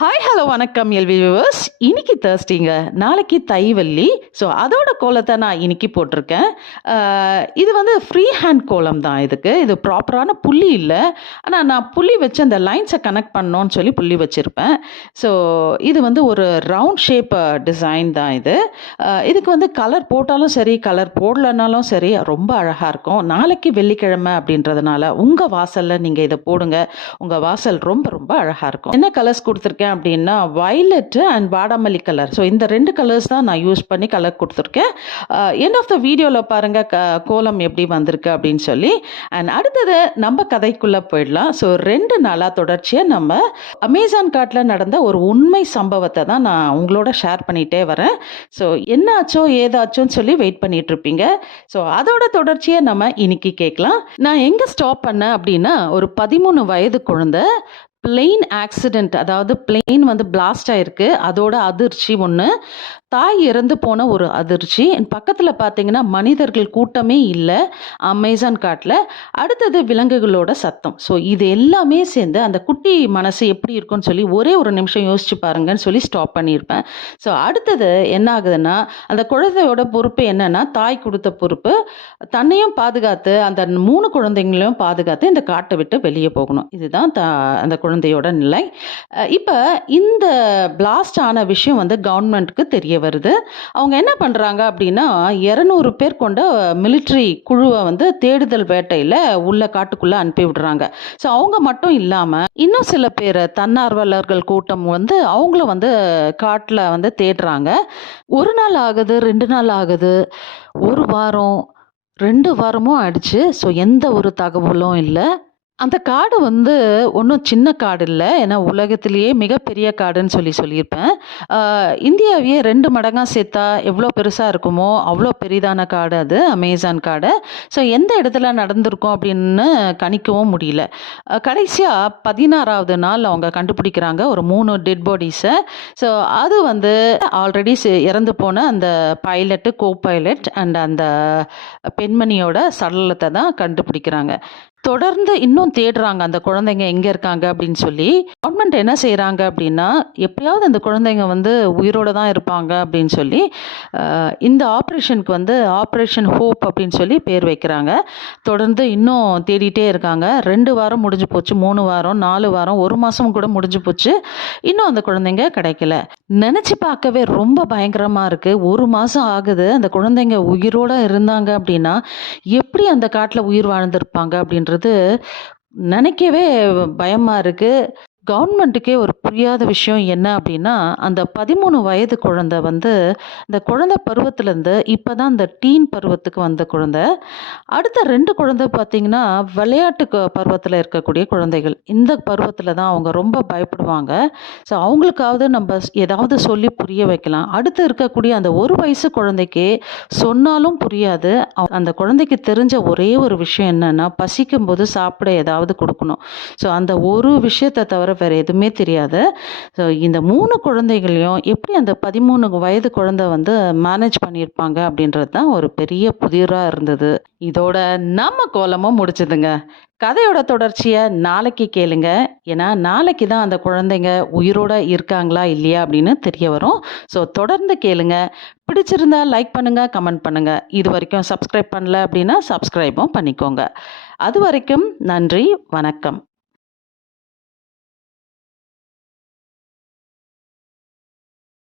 Hi hello வணக்கம் L V viewers இன்னைக்கு தேர்ஸ்டிங்க நாளைக்கு தைவல்லி. ஸோ அதோட கோலத்தை நான் இன்னைக்கு போட்டிருக்கேன். இது வந்து ஃப்ரீ ஹேண்ட் கோலம் தான் இதுக்கு. இது ப்ராப்பரான புள்ளி இல்லை. ஆனால் நான் புள்ளி வச்சு அந்த லைன்ஸை கனெக்ட் பண்ணோன்னு சொல்லி புள்ளி வச்சுருப்பேன். ஸோ இது வந்து ஒரு ரவுண்ட் ஷேப் டிசைன் தான் இது. இதுக்கு வந்து கலர் போட்டாலும் சரி கலர் போடலனாலும் சரி ரொம்ப அழகாக இருக்கும். நாளைக்கு வெள்ளிக்கிழமை அப்படின்றதுனால உங்கள் வாசலில் நீங்கள் இதை போடுங்க. உங்கள் வாசல் ரொம்ப ரொம்ப அழகாக இருக்கும். என்ன கலர்ஸ் கொடுத்துருக்கேன்? அப்படின்னா வயலட்டு அண்ட் வாடாமல்லி கலர் ஸோ இந்த ரெண்டு கலர்ஸ் தான் நான் யூஸ் பண்ணி கலர் கொடுத்துருக்கேன். எண்ட் ஆஃப் த வீடியோவில் பாருங்கள் க கோலம் எப்படி வந்திருக்கு அப்படின்னு சொல்லி. அண்ட் அடுத்தது நம்ம கதைக்குள்ளே போயிடலாம். ஸோ ரெண்டு நாளாக தொடர்ச்சியாக நம்ம அமேசான் காட்டில் நடந்த ஒரு உண்மை சம்பவத்தை தான் நான் உங்களோட ஷேர் பண்ணிகிட்டே வரேன். ஸோ என்னாச்சோ ஏதாச்சோன்னு சொல்லி வெயிட் பண்ணிட்டு இருப்பீங்க. ஸோ அதோட தொடர்ச்சியை நம்ம இன்னைக்கு கேட்கலாம். நான் எங்கே ஸ்டாப் பண்ணேன் அப்படின்னா ஒரு பதிமூணு வயது குழந்தை பிளெயின் ஆக்சிடெண்ட் அதாவது பிளெயின் வந்து பிளாஸ்ட் ஆயிருக்கு. அதோட அதிர்ச்சி ஒன்று தாய் இறந்து போன ஒரு அதிர்ச்சி. பக்கத்தில் பார்த்தீங்கன்னா மனிதர்கள் கூட்டமே இல்லை. அமேசான் காட்டில். அடுத்தது விலங்குகளோட சத்தம். ஸோ இது எல்லாமே சேர்ந்து அந்த குட்டி மனசு எப்படி இருக்கும்னு சொல்லி ஒரே ஒரு நிமிஷம் யோசிச்சு பாருங்கன்னு சொல்லி ஸ்டாப் பண்ணியிருப்பேன். ஸோ அடுத்தது என்ன ஆகுதுன்னா அந்த குழந்தையோட பொறுப்பு என்னன்னா தாய் கொடுத்த பொறுப்பு. தன்னையும் பாதுகாத்து அந்த மூணு குழந்தைங்களையும் பாதுகாத்து இந்த காட்டை விட்டு வெளியே போகணும். இதுதான் த அந்த குழந்தையோட நிலை. இப்போ இந்த பிளாஸ்ட் ஆன விஷயம் வந்து கவர்மெண்ட்டுக்கு தெரிய வருது. அவங்க என்ன பண்ணுறாங்க அப்படின்னா இரநூறு பேர் கொண்ட மிலிட்ரி குழுவை வந்து தேடுதல் வேட்டையில் உள்ள காட்டுக்குள்ளே அனுப்பி விடுறாங்க. ஸோ அவங்க மட்டும் இல்லாமல் இன்னும் சில பேர் தன்னார்வலர்கள் கூட்டம் வந்து அவங்கள வந்து காட்டில் வந்து தேடுறாங்க. ஒரு நாள் ஆகுது ரெண்டு நாள் ஆகுது. ஒரு வாரம் ரெண்டு வாரமும் ஆயிடுச்சு. ஸோ எந்த ஒரு தகவலும் இல்லை. அந்த காடு வந்து ஒன்றும் சின்ன காடு இல்லை. ஏன்னா உலகத்திலேயே மிகப்பெரிய காடுன்னு சொல்லி சொல்லியிருப்பேன். இந்தியாவையே ரெண்டு மடங்காக சேர்த்தா எவ்வளோ பெருசாக இருக்குமோ அவ்வளோ பெரிதான காடு அது அமேசான் காடு. ஸோ எந்த இடத்துல நடந்திருக்கும் அப்படின்னு கணிக்கவும் முடியல. கடைசியாக பதினாறாவது நாள் அவங்க கண்டுபிடிக்கிறாங்க ஒரு மூணு டெட் பாடிஸை. ஸோ அது வந்து ஆல்ரெடி இறந்து போன அந்த பைலட்டு கோ பைலட் அண்ட் அந்த பெண்மணியோட சடலத்தை தான் கண்டுபிடிக்கிறாங்க. தொடர்ந்து இன்னும் தேடுறாங்க அந்த குழந்தைங்க எங்கே இருக்காங்க அப்படின்னு சொல்லி. கவர்மெண்ட் என்ன செய்கிறாங்க அப்படின்னா எப்பயாவது அந்த குழந்தைங்க வந்து உயிரோட தான் இருப்பாங்க அப்படின்னு சொல்லி இந்த ஆப்ரேஷனுக்கு வந்து ஆப்ரேஷன் ஹோப் அப்படின்னு சொல்லி பேர் வைக்கிறாங்க. தொடர்ந்து இன்னும் தேடிட்டே இருக்காங்க. ரெண்டு வாரம் முடிஞ்சு போச்சு மூணு வாரம் நாலு வாரம் ஒரு மாதம் கூட முடிஞ்சு போச்சு. இன்னும் அந்த குழந்தைங்க கிடைக்கல. நினச்சி பார்க்கவே ரொம்ப பயங்கரமாக இருக்குது ஒரு மாதம் ஆகுது. அந்த குழந்தைங்க உயிரோட இருந்தாங்க அப்படின்னா எப்படி அந்த காட்டில் உயிர் வாழ்ந்திருப்பாங்க அப்படின்றது நினைக்கவே பயமாக இருக்குது கவர்மெண்ட்டுக்கே ஒரு புரியாத விஷயம் என்ன அப்படின்னா அந்த பதிமூணு வயது குழந்தை வந்து இந்த குழந்தை பருவத்திலேருந்து இப்போ தான் இந்த டீன் பருவத்துக்கு வந்த குழந்தை. அடுத்த ரெண்டு குழந்தை பார்த்திங்கன்னா விளையாட்டு பருவத்தில் இருக்கக்கூடிய குழந்தைகள். இந்த பருவத்தில் தான் அவங்க ரொம்ப பயப்படுவாங்க. ஸோ அவங்களுக்காவது நம்ம ஏதாவது சொல்லி புரிய வைக்கலாம். அடுத்து இருக்கக்கூடிய அந்த ஒரு வயசு குழந்தைக்கு சொன்னாலும் புரியாது. அந்த குழந்தைக்கு தெரிஞ்ச ஒரே ஒரு விஷயம் என்னென்னா பசிக்கும் போது சாப்பிட ஏதாவது கொடுக்கணும். ஸோ அந்த ஒரு விஷயத்தை தவிர வேறு எதுவுமே தெரியாது. ஸோ இந்த மூணு குழந்தைகளையும் எப்படி அந்த பதிமூணு வயது குழந்தை வந்து மேனேஜ் பண்ணியிருப்பாங்க அப்படின்றது தான் ஒரு பெரிய புதிராக இருந்தது. இதோட நம்ம கோலமும் முடிச்சதுங்க கதையோட தொடர்ச்சியை நாளைக்கு கேளுங்க. ஏன்னா நாளைக்கு தான் அந்த குழந்தைங்க உயிரோட இருக்காங்களா இல்லையா அப்படின்னு தெரிய வரும். ஸோ தொடர்ந்து கேளுங்க. பிடிச்சிருந்தா லைக் பண்ணுங்க கமெண்ட் பண்ணுங்க. இது வரைக்கும் சப்ஸ்கிரைப் பண்ணல அப்படின்னா சப்ஸ்கிரைபும் பண்ணிக்கோங்க. அது வரைக்கும் நன்றி வணக்கம்.